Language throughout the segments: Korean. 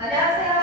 안녕하세요.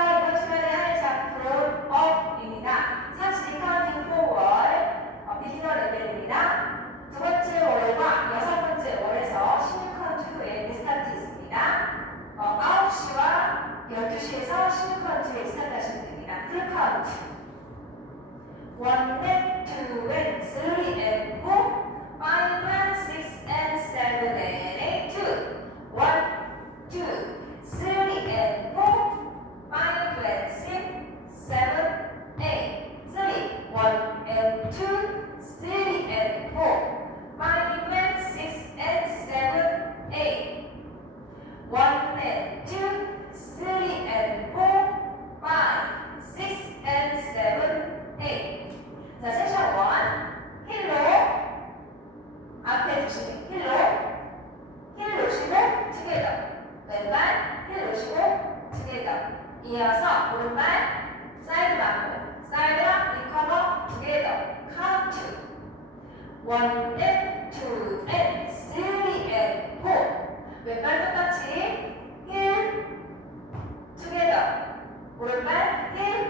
together. 오른발 hip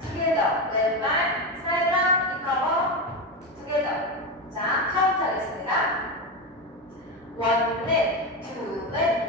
together. 왼발 slide down, recover together. 자, 카운트 하겠습니다. One minute, two minute.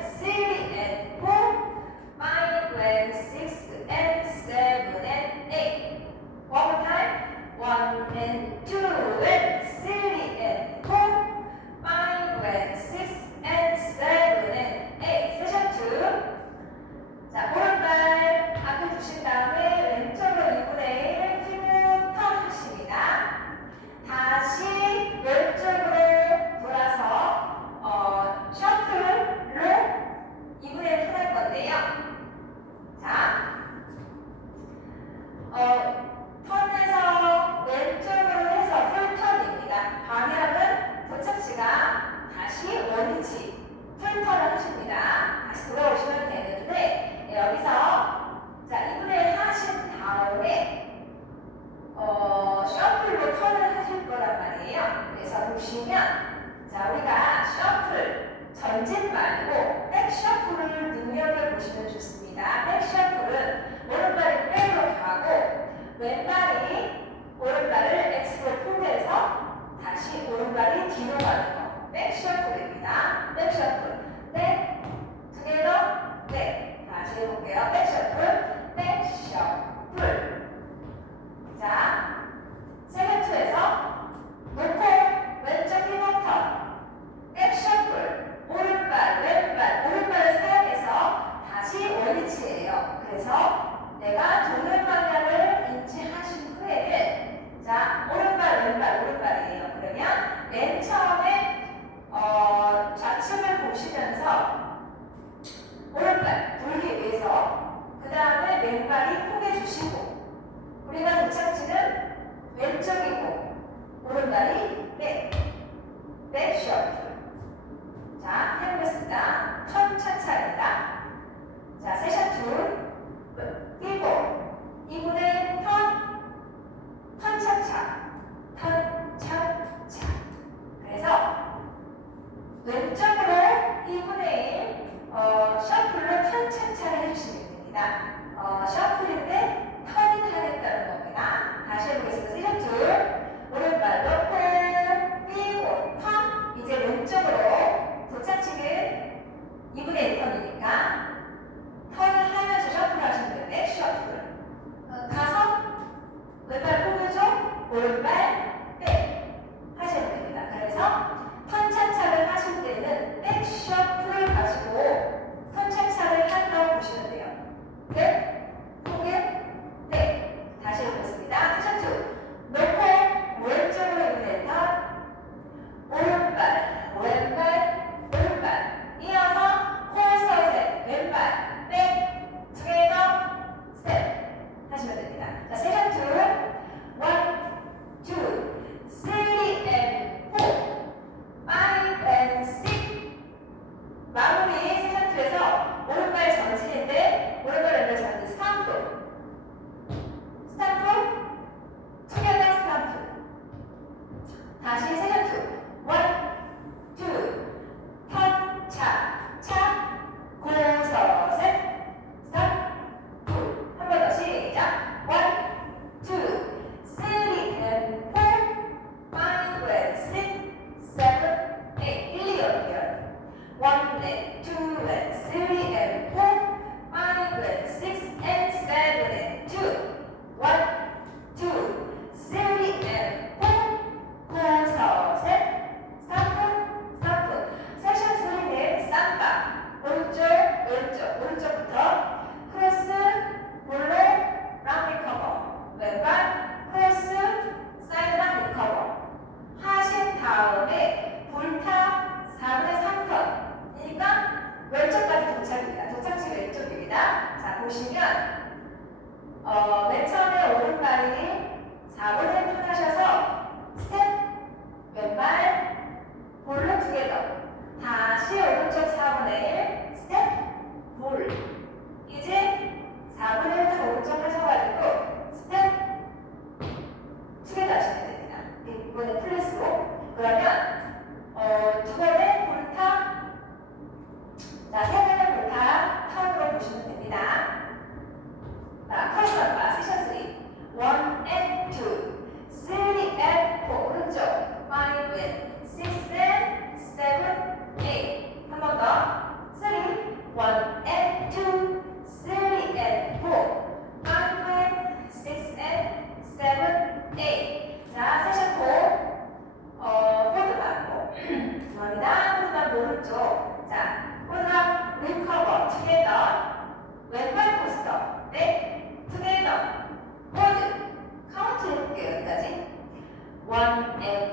1 and eh,